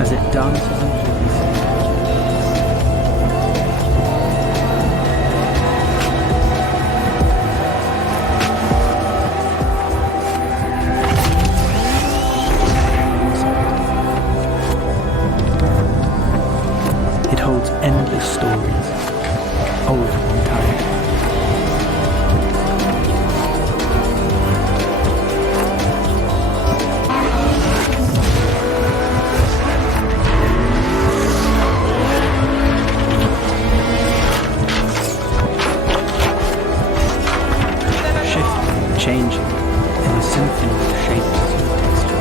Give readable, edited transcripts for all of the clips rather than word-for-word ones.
as it dances and pleases. It holds endless stories, old and tired. Shifting, changing, in a symphony of shapes and textures.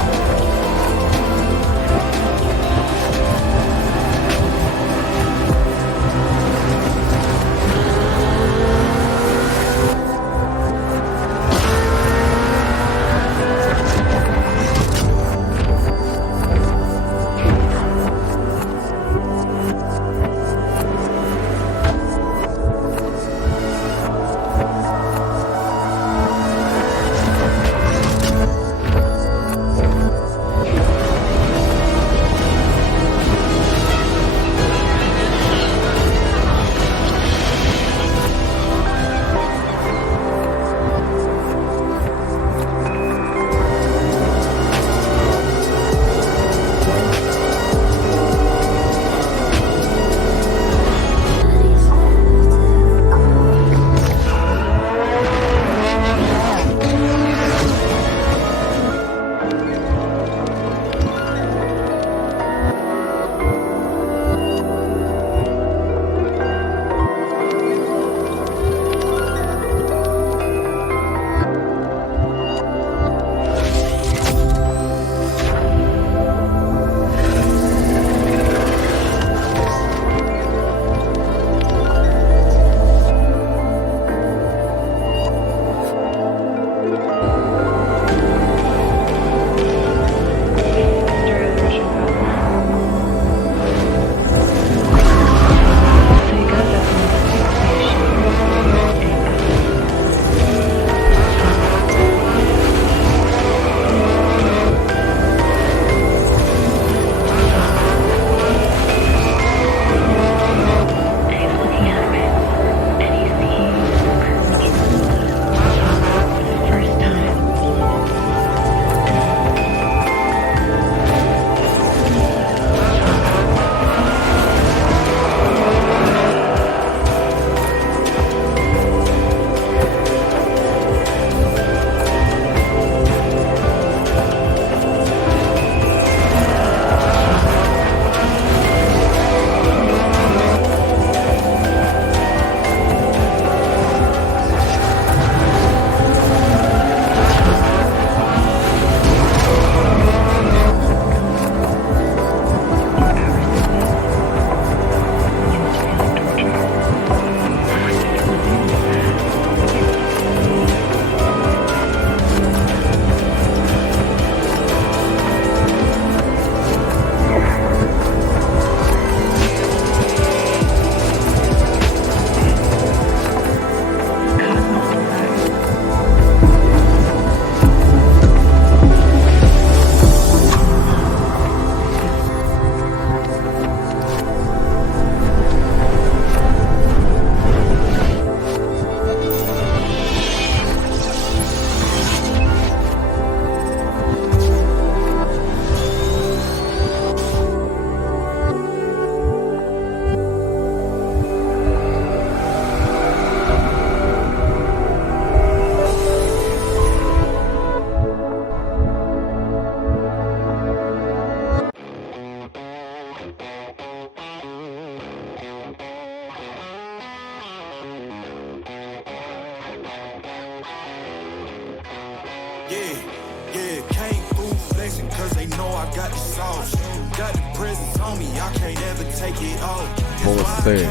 Yeah, came through flexing cause they know I got the sauce. Got the presence on me, I can't ever take it off. Você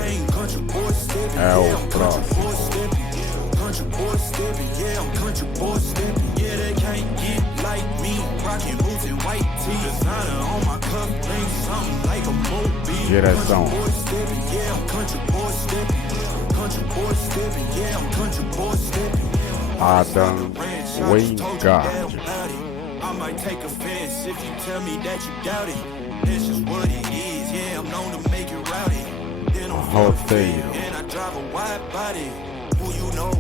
é o próximo. Country boy stepping, yeah, I'm country boy stepping. Yeah, they can't get like me. Rockin' boots and white tee. Designer on my cuff, think something like a mobile. Direção. Country boy stepping, yeah, I'm country boy stepping. Country boy stepping, yeah, I'm country boy stepping. Adam Wingard. I might take offense if you tell me that you doubt it. It's just what it is, yeah, I'm known to make it rowdy. Then I'm Roteiro. and I drive a wide body. Who you know?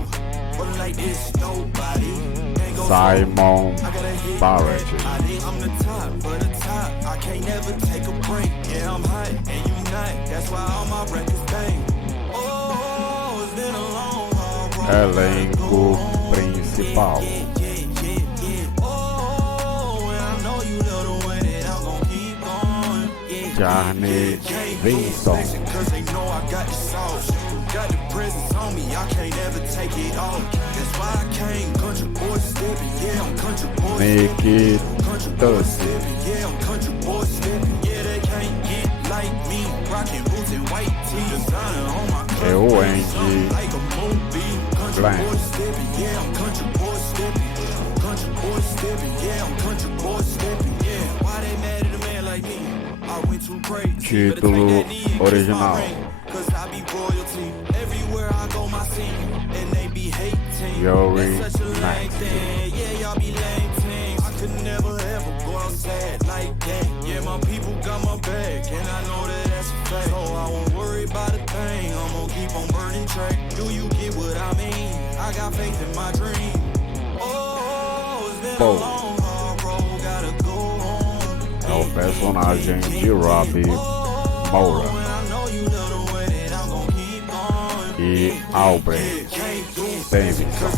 But like this, nobody. Ain't go Simon I gotta hit Barrett. I'm the top for the top. I can't never take a break. Yeah, I'm hot and you not. That's why all my records bang. Oh, it's been a long, hard road. Elenco principal. Oh, and I know you love the way that I'm gon' keep going. Charney Vinson. Cause they know I got the sauce. Got the presence on me, I can't ever take it off. That's why I came country boy stepping. Yeah, I'm country boy Nick country boy Tussy. stepping. Yeah, I'm country boy stepping. Yeah, they can't get like me. Rockin' boots and white tee. Designer on my É o Andy like a movie. Country Blank. boy stepping. Yeah, I'm country boy stepping. Country boy stepping. Yeah, I'm country boy stepping. Yeah, why they mad at a man like me? I went too crazy. Título original. Cause I be royalty. Everywhere I go, my scene. And they be hating. Yuri That's such a lame Max. thing. Yeah, y'all be lame things. I could never ever go outside like that. Yeah, my people got my back. And I know that that's a fact. So I won't worry about a thing. I'm gonna keep on burning track. Do you get what I mean? I got faith in my dream. Oh, it's been a Bom. long, hard road. Gotta go home. É o personagem de Robbie Moura e Albert Davidson.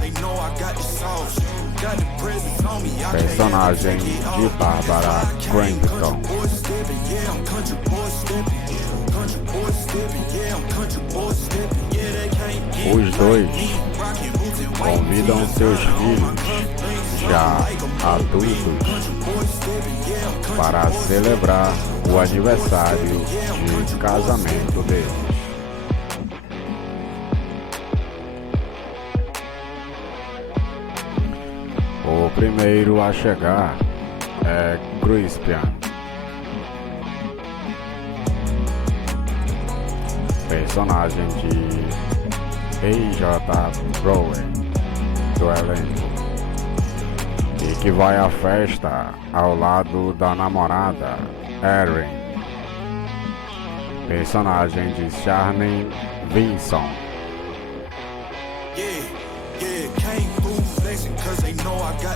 Personagem de Barbara Crampton. Os dois convidam seus filhos, já adultos, para celebrar o aniversário de casamento deles. O primeiro a chegar é Crispian, personagem de A.J. Brower do elenco, e que vai à festa ao lado da namorada Erin, personagem de Charney Vinson.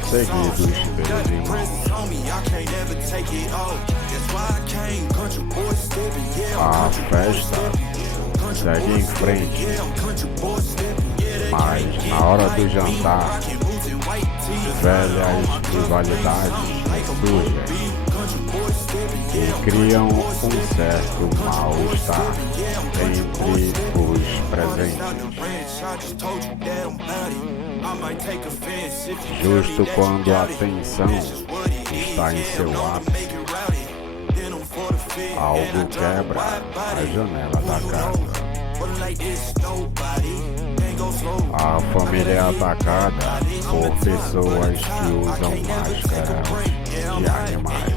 Seguidos pelos irmãos. A festa segue em frente, mas na hora do jantar, velhas rivalidades surgem e criam um certo mal-estar entre os presentes. Justo quando a tensão está em seu ápice, algo quebra a janela da casa. A família é atacada por pessoas que usam máscaras de animais,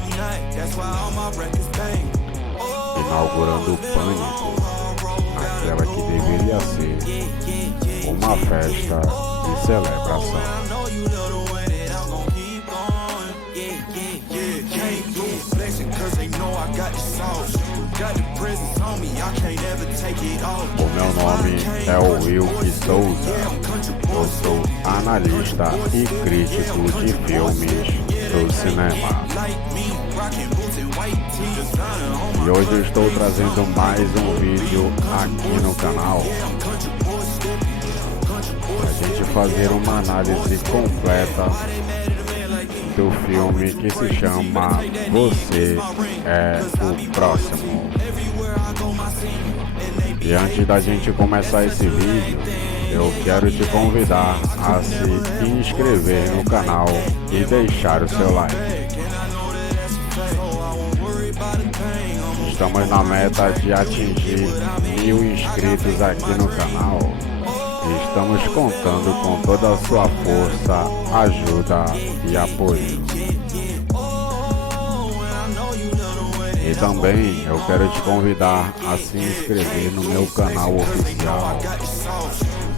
inaugurando o pânico naquela que deveria ser uma festa de celebração. O meu nome é Wilke Souza, eu sou analista e crítico de filmes do cinema. E hoje eu estou trazendo mais um vídeo aqui no canal para a gente fazer uma análise completa do filme que se chama Você é o Próximo. E antes da gente começar esse vídeo, eu quero te convidar a se inscrever no canal e deixar o seu like. Estamos na meta de atingir 1000 inscritos aqui no canal. E estamos contando com toda a sua força, ajuda e apoio. E também eu quero te convidar a se inscrever no meu canal oficial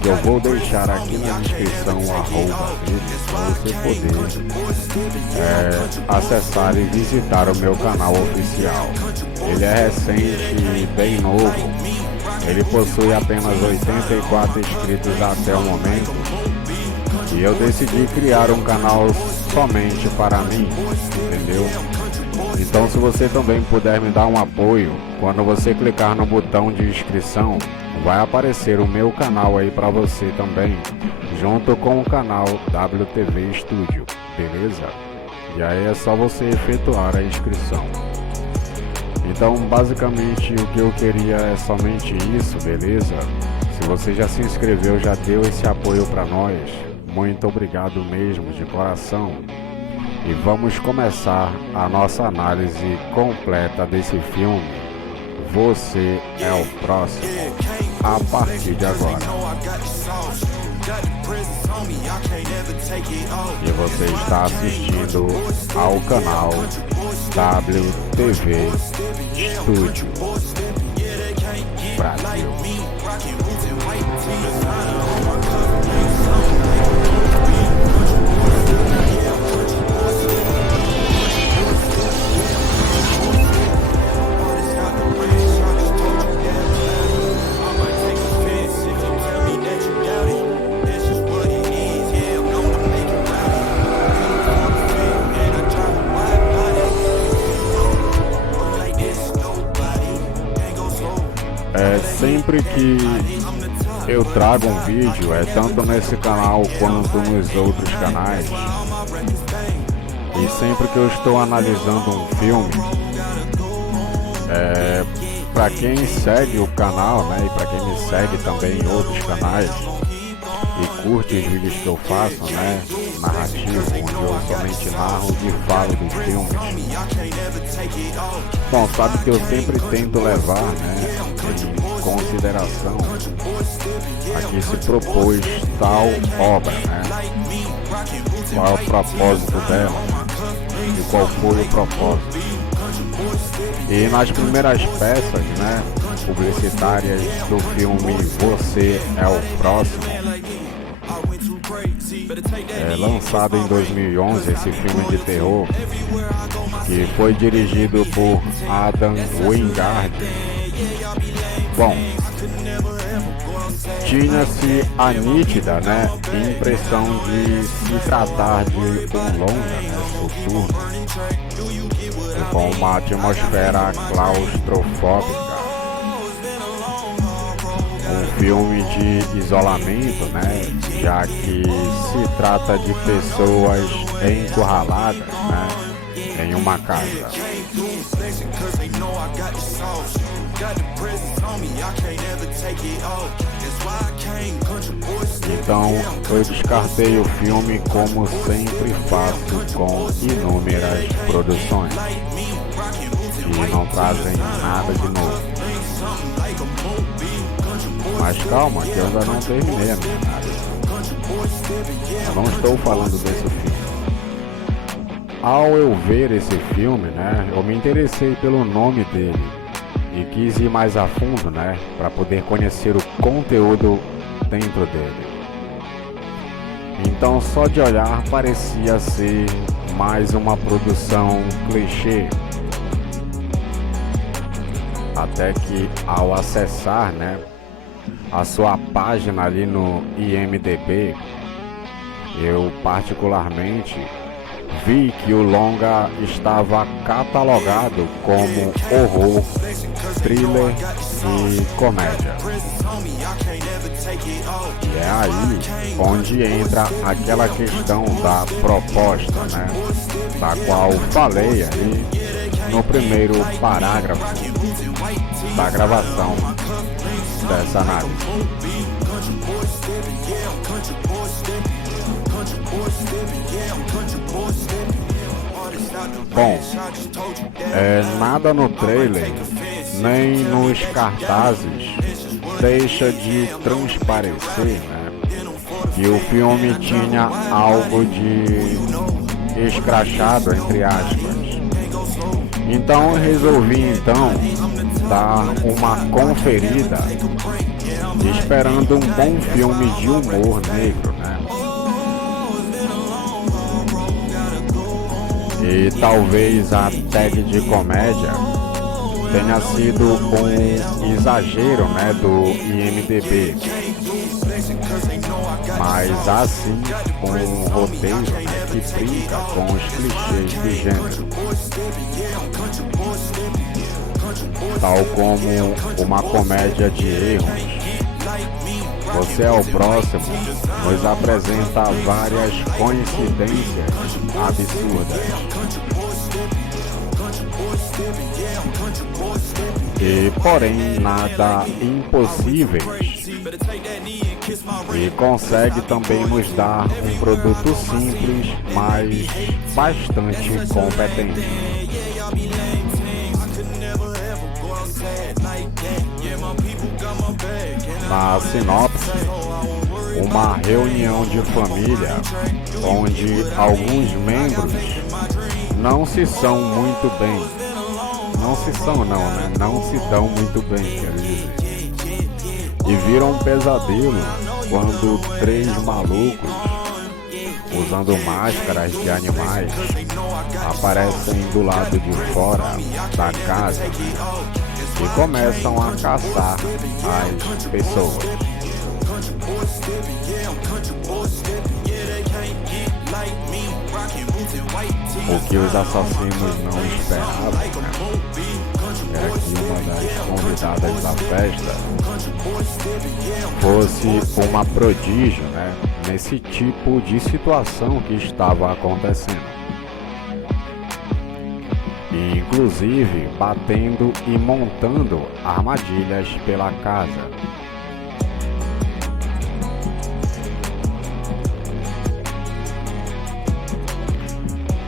que eu vou deixar aqui na descrição o arroba dele para você poder acessar e visitar o meu canal oficial. Ele é recente e bem novo. Ele possui apenas 84 inscritos até o momento. E eu decidi criar um canal somente para mim, entendeu? Então, se você também puder me dar um apoio, quando você clicar no botão de inscrição, vai aparecer o meu canal aí para você também, junto com o canal WTV Studio, beleza? E aí é só você efetuar a inscrição. Então, basicamente, o que eu queria é somente isso, beleza? Se você já se inscreveu, já deu esse apoio para nós, muito obrigado mesmo, de coração. E vamos começar a nossa análise completa desse filme. Você é o próximo, a partir de agora. E você está assistindo ao canal WTV Studio Brasil. Sempre que eu trago um vídeo, tanto nesse canal quanto nos outros canais, e sempre que eu estou analisando um filme, para quem segue o canal, né, e para quem me segue também em outros canais e curte os vídeos que eu faço, né, narrativo, onde eu somente narro e falo dos filmes. Bom, sabe que eu sempre tento levar, né, em consideração a que se propôs tal obra, né? Qual é o propósito dela e qual foi o propósito. E nas primeiras peças, né, publicitárias do filme Você é o Próximo, lançado em 2011, esse filme de terror, que foi dirigido por Adam Wingard. Bom, tinha-se a nítida, né, impressão de se tratar de um longa, né, soturno, com uma atmosfera claustrofóbica. Um filme de isolamento, né, já que se trata de pessoas encurraladas, né, em uma casa. Então eu descartei o filme, como sempre faço com inúmeras produções que não trazem nada de novo. Mas calma, que eu ainda não terminei a minha análise. Eu não estou falando desse filme. Ao eu ver esse filme, né, eu me interessei pelo nome dele e quis ir mais a fundo, né, para poder conhecer o conteúdo dentro dele. Então, só de olhar parecia ser mais uma produção clichê. Até que ao acessar, né, a sua página ali no IMDb, eu particularmente vi que o longa estava catalogado como horror, thriller e comédia. E é aí onde entra aquela questão da proposta, né, da qual falei aí no primeiro parágrafo da gravação dessa análise. Bom, nada no trailer nem nos cartazes deixa de transparecer, né, que o filme tinha algo de escrachado, entre aspas. Então eu resolvi dar uma conferida esperando um bom filme de humor negro, né? E talvez a tag de comédia tenha sido um exagero, né, do IMDb, mas há sim um roteiro, né, que brinca com os clichês do gênero, tal como uma comédia de erros. Você é o Próximo nos apresenta várias coincidências absurdas e, porém, nada impossíveis, e consegue também nos dar um produto simples, mas bastante competente. Na sinopse, uma reunião de família onde alguns membros não se dão muito bem, quero dizer, e viram um pesadelo quando 3 malucos usando máscaras de animais aparecem do lado de fora da casa e começam a caçar as pessoas. O que os assassinos não esperavam, né, era que uma das convidadas da festa fosse uma prodígio, né, nesse tipo de situação que estava acontecendo. E, inclusive, batendo e montando armadilhas pela casa.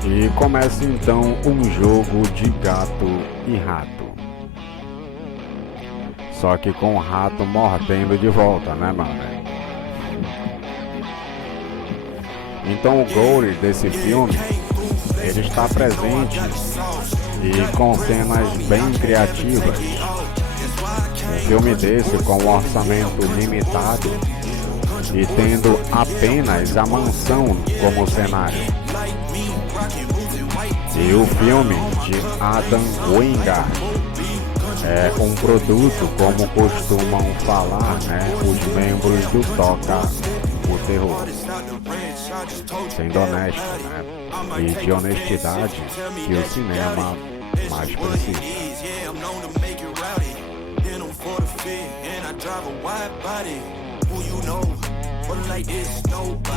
E começa então um jogo de gato e rato. Só que com o rato mordendo de volta, né, mano? Então o gore desse filme, ele está presente e com cenas bem criativas. Um filme desse com um orçamento limitado e tendo apenas a mansão como cenário. E o filme de Adam Wingard é um produto, como costumam falar, né, os membros do Toca o Terror. Sendo honesto, né, e de honestidade que o cinema mais precisa.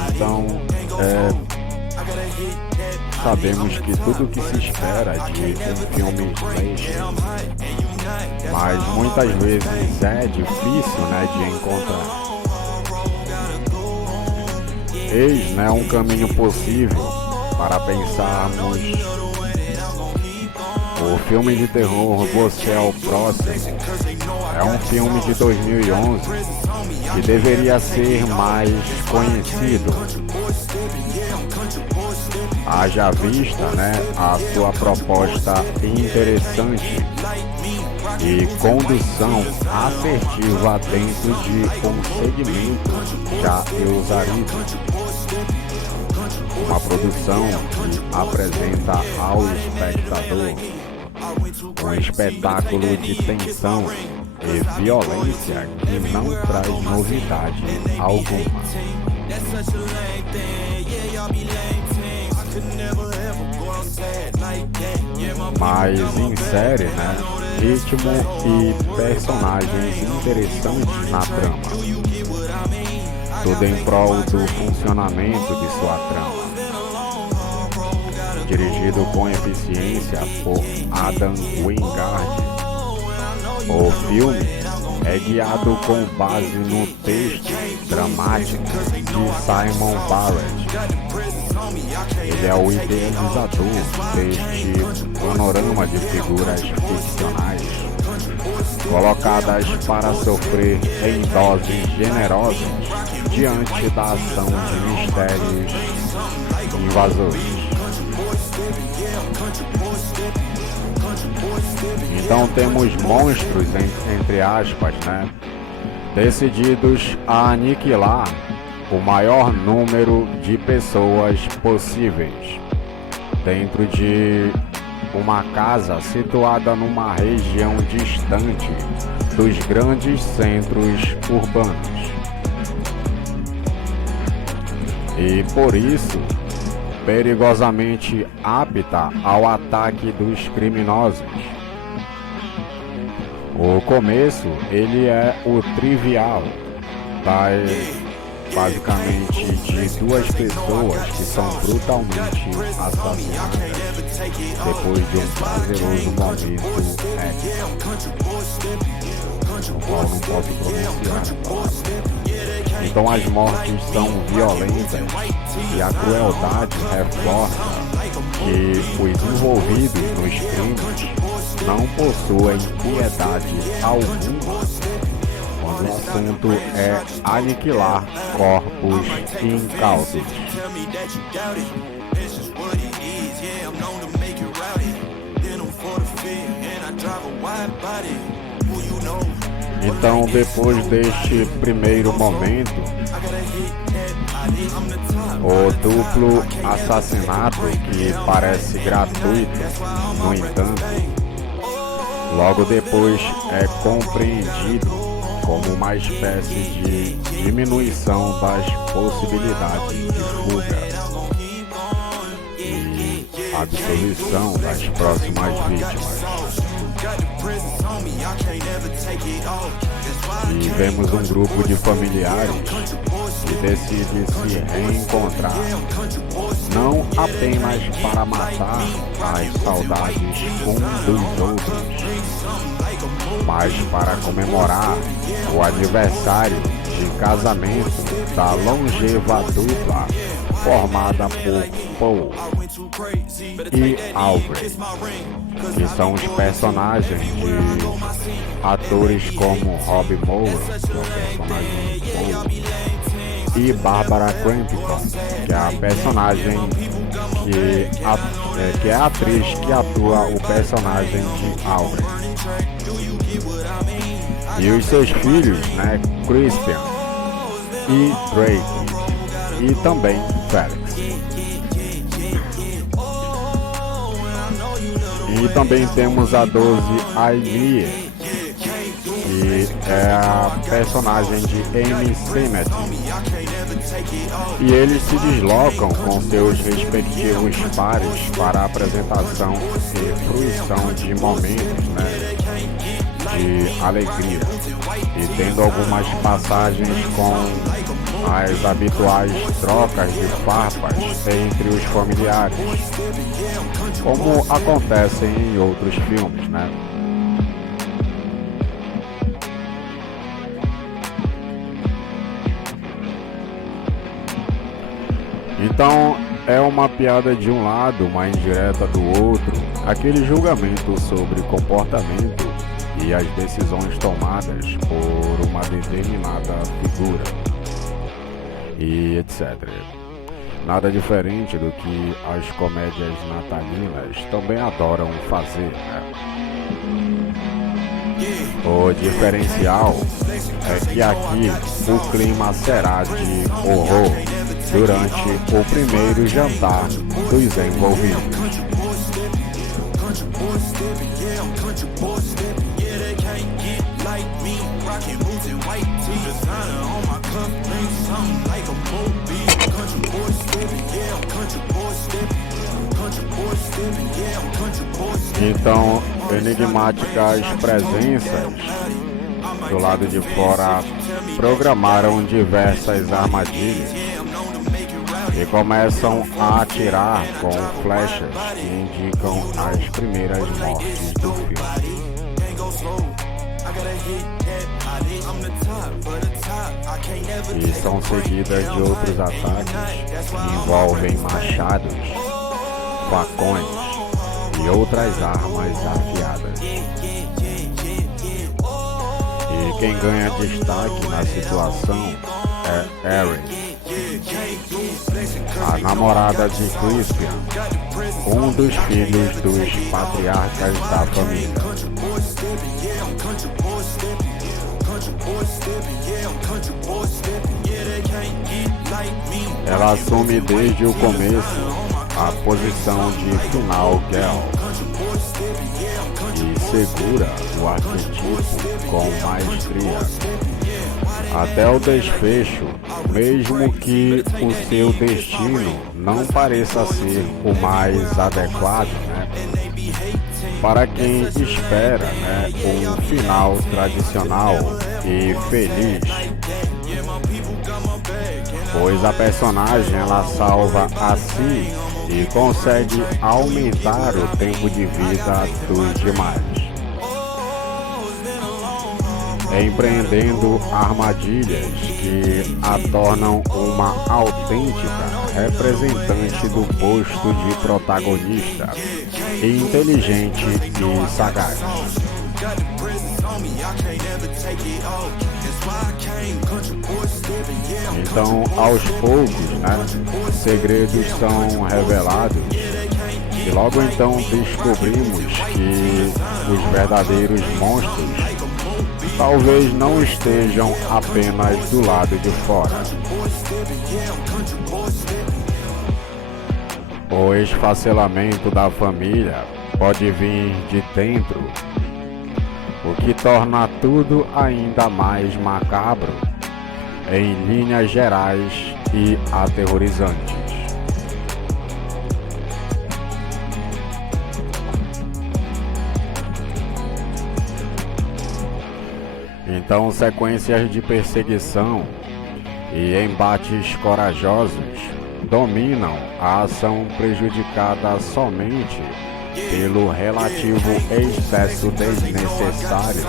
Então, sabemos que tudo que se espera de um filme slasher, mas muitas vezes é difícil, né, de encontrar. Eis, né, um caminho possível para pensarmos o filme de terror Você é o Próximo. É um filme de 2011 que deveria ser mais conhecido. Haja vista, né, a sua proposta interessante e condução assertiva dentro de um segmento já usado. Uma produção que apresenta ao espectador um espetáculo de tensão e violência que não traz novidade alguma. Mas insere, né, ritmo e personagens interessantes na trama. Tudo em prol do funcionamento de sua trama. Dirigido com eficiência por Adam Wingard, o filme é guiado com base no texto dramático de Simon Barrett. Ele é o idealizador deste panorama de figuras ficcionais, colocadas para sofrer em doses generosas diante da ação de mistérios invasores. Então temos monstros, entre aspas, né, decididos a aniquilar o maior número de pessoas possíveis dentro de uma casa situada numa região distante dos grandes centros urbanos. E por isso, perigosamente apta ao ataque dos criminosos. O começo, ele é o trivial, basicamente de duas pessoas que são brutalmente assassinadas depois de um prazeroso momento no qual não posso pronunciar. Então as mortes são violentas e a crueldade reforça que os envolvidos nos crimes não possuem piedade alguma quando o assunto é aniquilar corpos incautos. Então, depois deste primeiro momento, o duplo assassinato, que parece gratuito, no entanto, logo depois é compreendido como uma espécie de diminuição das possibilidades de fuga e absolvição das próximas vítimas. E vemos um grupo de familiares que decide se reencontrar, não apenas para matar as saudades dos outros, mas para comemorar o aniversário de casamento da longeva dupla formada por Paul e Aubrey, que são os personagens de atores como Robbie Moore, que é o personagem Paul, e Barbara Crampton, que é a personagem que é a atriz que atua o personagem de Aubrey. E os seus filhos, né, Christian e Drake, e também Felix. E também temos a 12 Aimee, que é a personagem de Amy Sennett. E eles se deslocam com seus respectivos pares para a apresentação e fruição de momentos, né, de alegria, e tendo algumas passagens com as habituais trocas de farpas entre os familiares, como acontece em outros filmes, né? Então é uma piada de um lado, uma indireta do outro, aquele julgamento sobre comportamento e as decisões tomadas por uma determinada figura, e etc. Nada diferente do que as comédias natalinas também adoram fazer, né? O diferencial é que aqui o clima será de horror durante o primeiro jantar dos envolvidos. Então, enigmáticas presenças do lado de fora programaram diversas armadilhas e começam a atirar com flechas que indicam as primeiras mortes do filme. E são seguidas de outros ataques que envolvem machados, facões e outras armas afiadas. E quem ganha destaque na situação é Erin, a namorada de Christian, um dos filhos dos patriarcas da família. Ela assume desde o começo a posição de final girl e segura o arquétipo com maestria até o desfecho, mesmo que o seu destino não pareça ser o mais adequado, né? Para quem espera, né, um final tradicional e feliz, pois a personagem ela salva a si e consegue aumentar o tempo de vida dos demais, empreendendo armadilhas que a tornam uma autêntica representante do posto de protagonista, inteligente e sagaz. Então, aos poucos, né, segredos são revelados e logo então descobrimos que os verdadeiros monstros talvez não estejam apenas do lado de fora. O esfacelamento da família pode vir de dentro, o que torna tudo ainda mais macabro, em linhas gerais e aterrorizantes. Então, sequências de perseguição e embates corajosos dominam a ação, prejudicada somente pelo relativo excesso desnecessário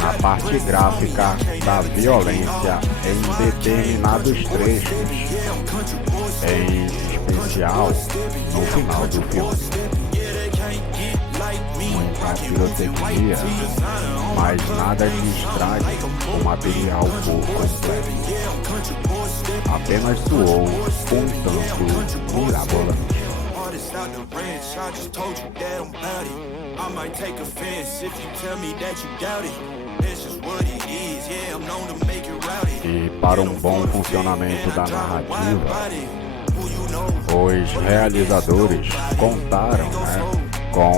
na parte gráfica da violência em determinados trechos, em especial no final do filme. Muita pirotecnia, mas nada que estrague o material por completo. Apenas soou um tanto mirabolante. E para um bom funcionamento da narrativa, os realizadores contaram, né, com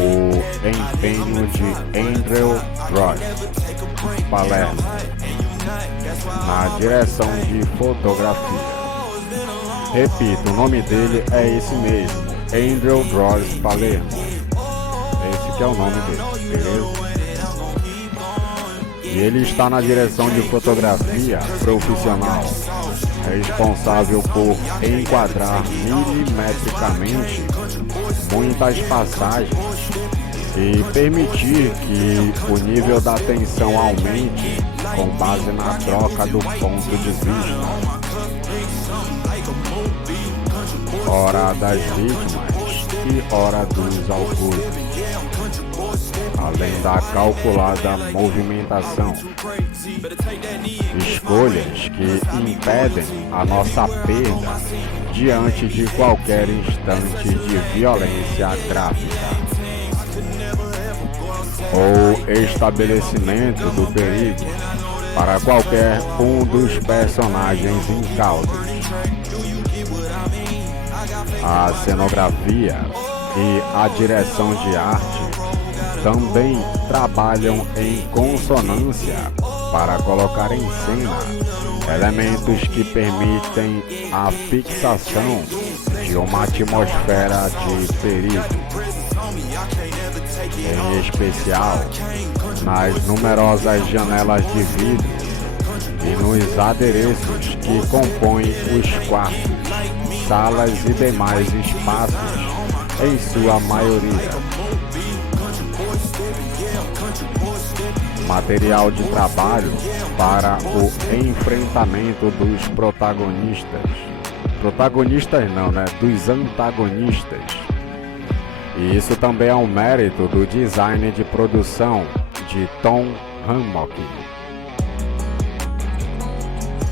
o empenho de Andrew Ross Palermo na direção de fotografia. Repito, o nome dele é esse mesmo, Andrew Ross Palermo. Esse que é o nome dele, beleza? E ele está na direção de fotografia profissional, responsável por enquadrar milimetricamente muitas passagens e permitir que o nível da tensão aumente com base na troca do ponto de vista, ora das vítimas e ora dos algozes, além da calculada movimentação. Escolhas que impedem a nossa perda diante de qualquer instante de violência gráfica ou estabelecimento do perigo para qualquer um dos personagens incautos. A cenografia e a direção de arte também trabalham em consonância para colocar em cena elementos que permitem a fixação de uma atmosfera de perigo, em especial nas numerosas janelas de vidro e nos adereços que compõem os quartos, salas e demais espaços, em sua maioria. Material de trabalho para o enfrentamento dos protagonistas. Protagonistas não, né? Dos antagonistas. E isso também é um mérito do design de produção de Tom Hammock.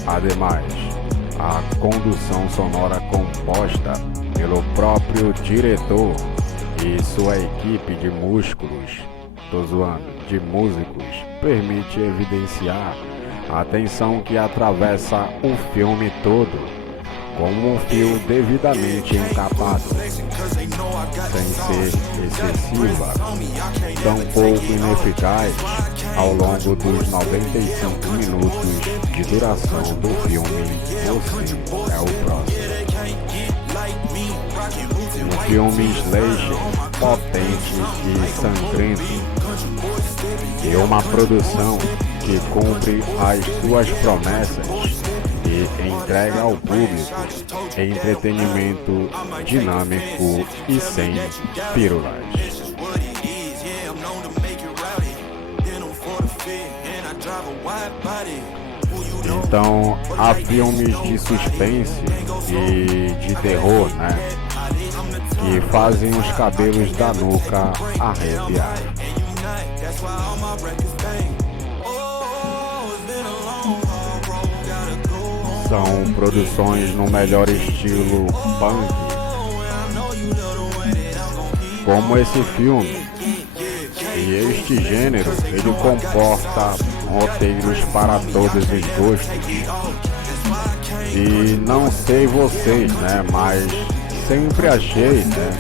Ademais, a condução sonora composta pelo próprio diretor e sua equipe de músculos tô zoando, de músicos, permite evidenciar a tensão que atravessa o filme todo, como um fio devidamente encapado, sem ser excessiva, tampouco ineficaz ao longo dos 95 minutos de duração do filme Você é o Próximo. Um filme slasher, potente e sangrento, e uma produção que cumpre as suas promessas e entrega ao público entretenimento dinâmico e sem pílulas. Então, há filmes de suspense e de terror, né, que fazem os cabelos da nuca arrepiar. São produções no melhor estilo punk, como esse filme. E este gênero, ele comporta roteiros para todos os gostos. E não sei vocês, né, mas sempre achei, né,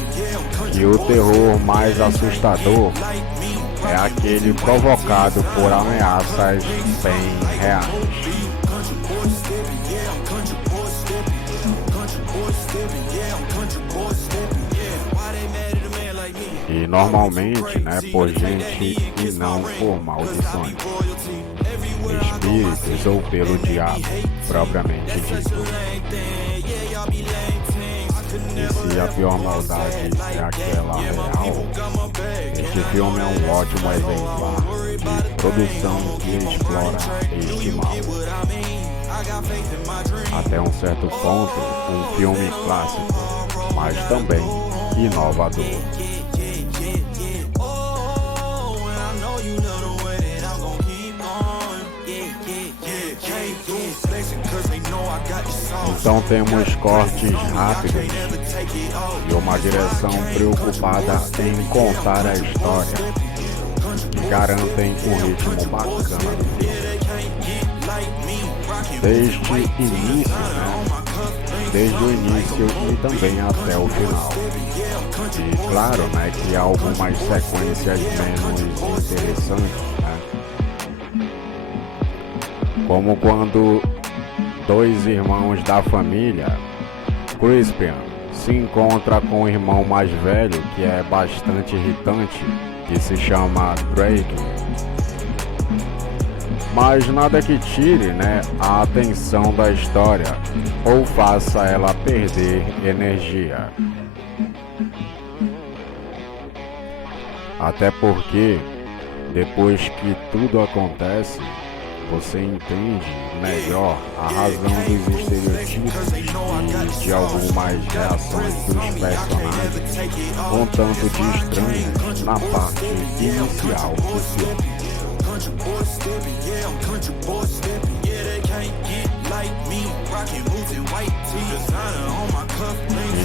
que o terror mais assustador é aquele provocado por ameaças bem reais. E normalmente, né, por gente e não por maldições, espíritos ou pelo diabo, propriamente dito. E se a pior maldade é aquela real, este filme é um ótimo exemplar de produção que explora este mal. Até um certo ponto, um filme clássico, mas também inovador. Então temos cortes rápidos e uma direção preocupada em contar a história, que garantem um ritmo bacana do filme. Desde o início e também até o final. E claro, né, que há algumas sequências menos interessantes, né? Como quando dois irmãos da família, Crispian, se encontra com o irmão mais velho, que é bastante irritante, que se chama Drake. Mas nada que tire, né, a atenção da história ou faça ela perder energia. Até porque, depois que tudo acontece, você entende melhor a razão dos estereotipos e de algumas reações dos personagens, um tanto de estranhas na parte inicial do filme.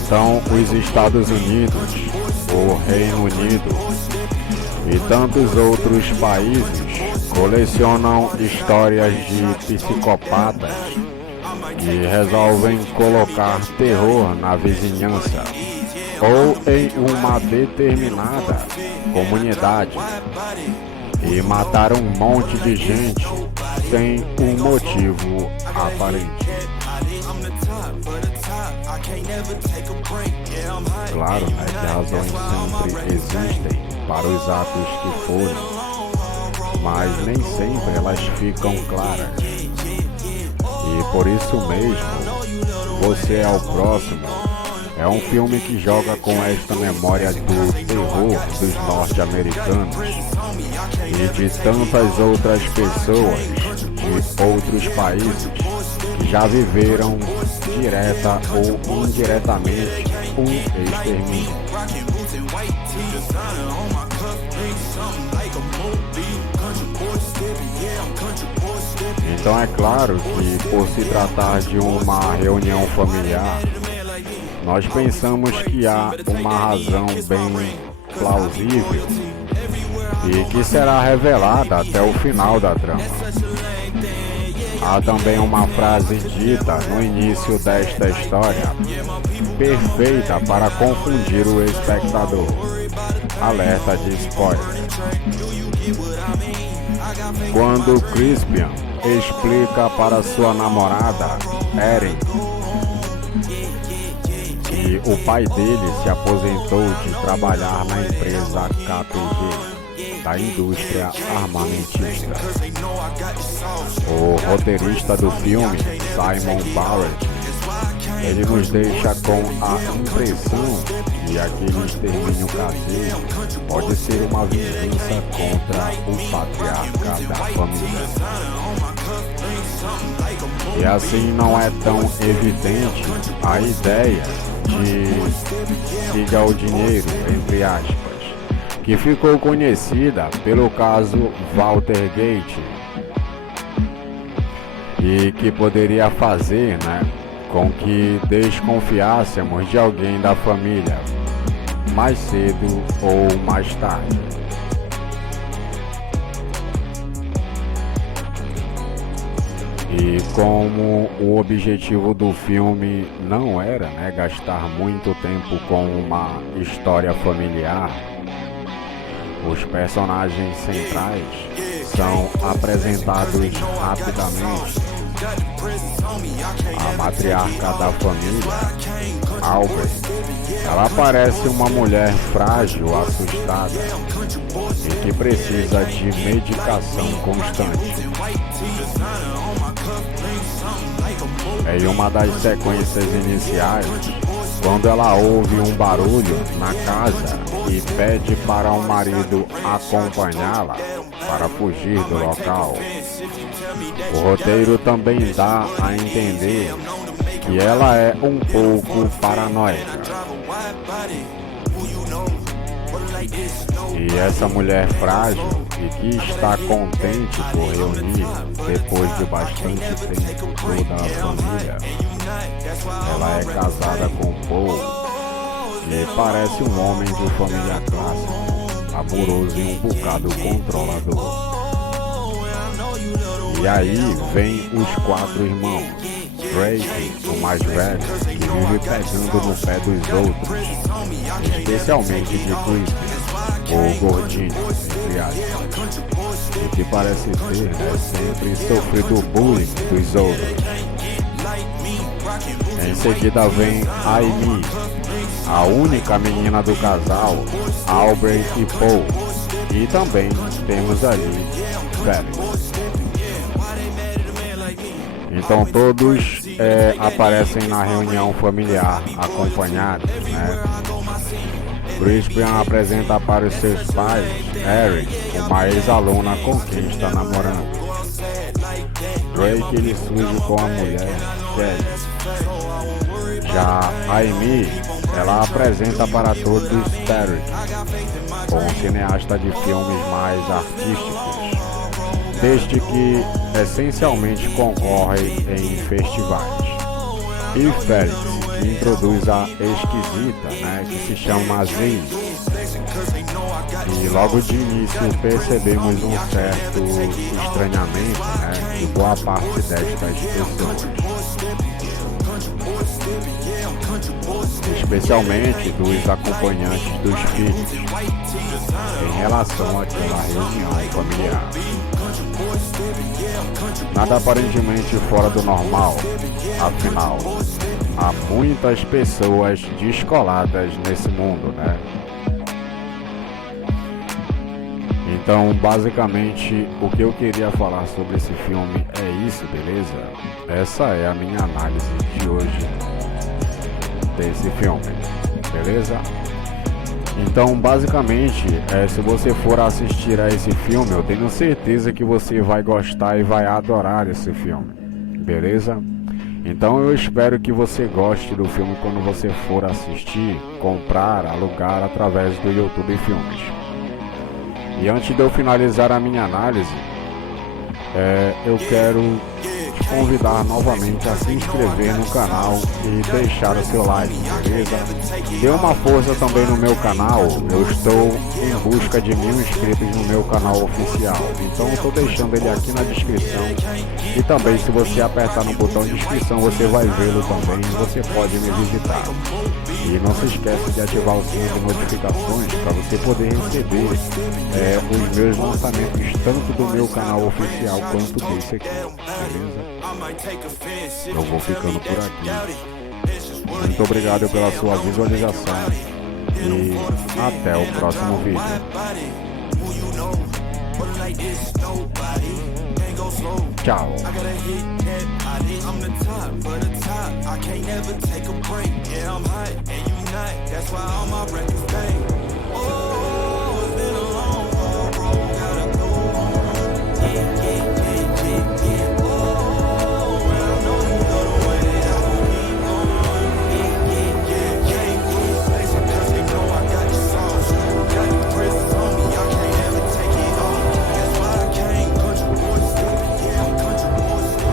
Então, os Estados Unidos, o Reino Unido e tantos outros países colecionam histórias de psicopatas que resolvem colocar terror na vizinhança ou em uma determinada comunidade e matar um monte de gente sem um motivo aparente. Claro, né, que razões sempre existem para os atos que forem, mas nem sempre elas ficam claras. E por isso mesmo, Você é o Próximo é um filme que joga com esta memória do terror dos norte-americanos e de tantas outras pessoas de outros países que já viveram direta ou indiretamente um extermínio. Então é claro que, por se tratar de uma reunião familiar, nós pensamos que há uma razão bem plausível e que será revelada até o final da trama. Há também uma frase dita no início desta história, perfeita para confundir o espectador. Alerta de spoiler. Quando Crispian explica para sua namorada, Erin, que o pai dele se aposentou de trabalhar na empresa KPG, da indústria armamentista. O roteirista do filme, Simon Barrett, ele nos deixa com a impressão que aquele extermínio caseiro pode ser uma vingança contra o patriarca da família. E assim não é tão evidente a ideia de siga o dinheiro, entre aspas, que ficou conhecida pelo caso Waltergate e que poderia fazer, com que desconfiássemos de alguém da família, mais cedo ou mais tarde. E como o objetivo do filme não era, gastar muito tempo com uma história familiar, os personagens centrais são apresentados rapidamente. A matriarca da família, Aubrey, ela parece uma mulher frágil, assustada e que precisa de medicação constante. Em uma das sequências iniciais, quando ela ouve um barulho na casa e pede para o marido acompanhá-la para fugir do local, o roteiro também dá a entender que ela é um pouco paranoica. E essa mulher frágil e que está contente por reunir, depois de bastante tempo, toda a família, ela é casada com Paul e parece um homem de família clássica, amoroso e um bocado controlador. E aí vem os 4 irmãos. Drake, o mais velho, que vive pegando no pé dos outros, especialmente de Crispian, o gordinho, entre aspas, e que parece ter sempre sofrido bullying dos outros. Em seguida vem Amy, a única menina do casal, Aubrey e Paul, e também temos ali Felix. Então todos aparecem na reunião familiar acompanhados, Crispian apresenta para os seus pais Erin, uma ex-aluna com quem está namorando. Drake ele surge com a mulher Kelly. Já Amy, ela apresenta para todos Derek, um cineasta de filmes mais artísticos, desde que essencialmente concorre em festivais. E Felix, que introduz a esquisita, que se chama Zane. E logo de início percebemos um certo estranhamento, de boa parte destas pessoas. Especialmente dos acompanhantes dos filhos, em relação àquela reunião familiar. Nada aparentemente fora do normal, afinal, há muitas pessoas descoladas nesse mundo, Então, basicamente, o que eu queria falar sobre esse filme é isso, beleza? Essa é a minha análise de hoje desse filme, beleza? Então, basicamente, se você for assistir a esse filme, eu tenho certeza que você vai gostar e vai adorar esse filme, beleza? Então eu espero que você goste do filme quando você for assistir, comprar, alugar através do YouTube Filmes. E antes de eu finalizar a minha análise, eu quero te convidar novamente a se inscrever no canal e deixar o seu like, beleza? Dê uma força também no meu canal, eu estou em busca de 1000 inscritos no meu canal oficial, então eu estou deixando ele aqui na descrição, e também se você apertar no botão de inscrição você vai vê-lo também, você pode me visitar. E não se esqueça de ativar o sininho de notificações para você poder receber os meus lançamentos tanto do meu canal oficial quanto desse aqui, beleza? Eu vou ficando por aqui. Muito obrigado pela sua visualização e até o próximo vídeo. Tchau. I'm the top for the top. I can't never take a break. Yeah, I'm hot and you not. That's why all my records bang. Oh, it's been a long road, bro. Gotta go home. Yeah, yeah, yeah, yeah, yeah. Oh, man, I know you love the way that I will keep on. Yeah, yeah, yeah. Can't lose face because they know I got the sauce. Got the prisons on me. I can't ever take it off. That's why I can't. Country boy stupid. Yeah, I'm country boy stupid.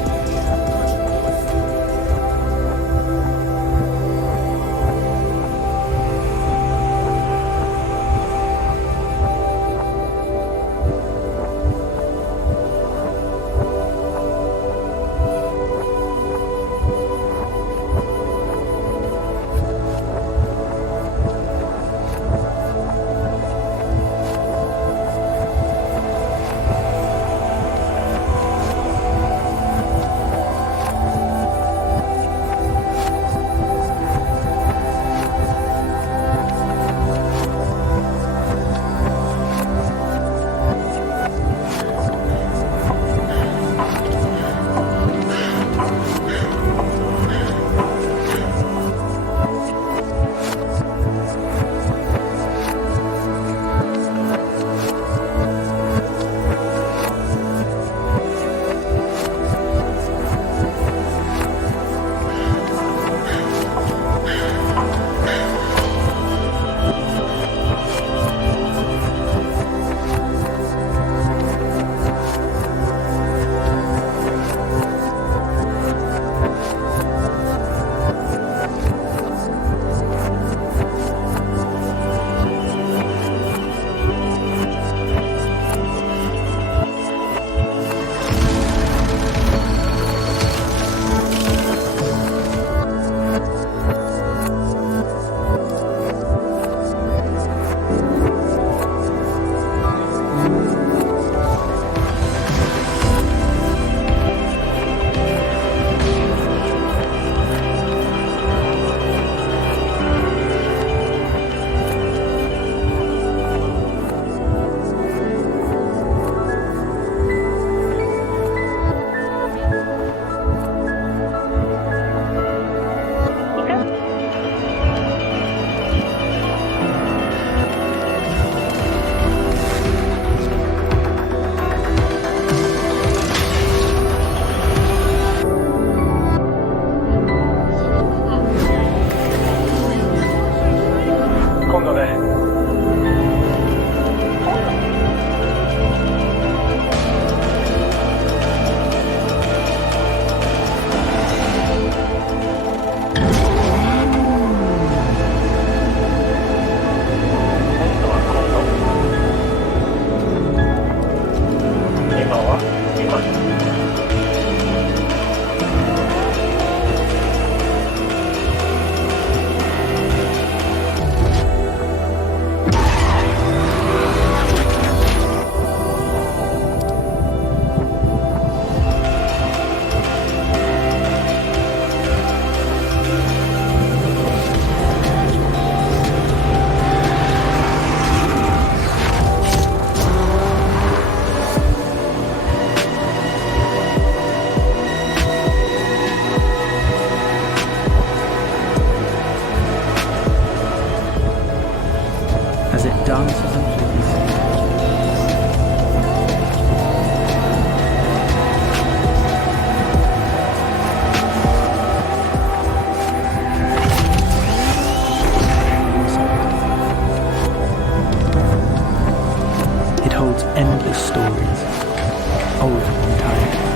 dances and pleases. It holds endless stories, old and untied.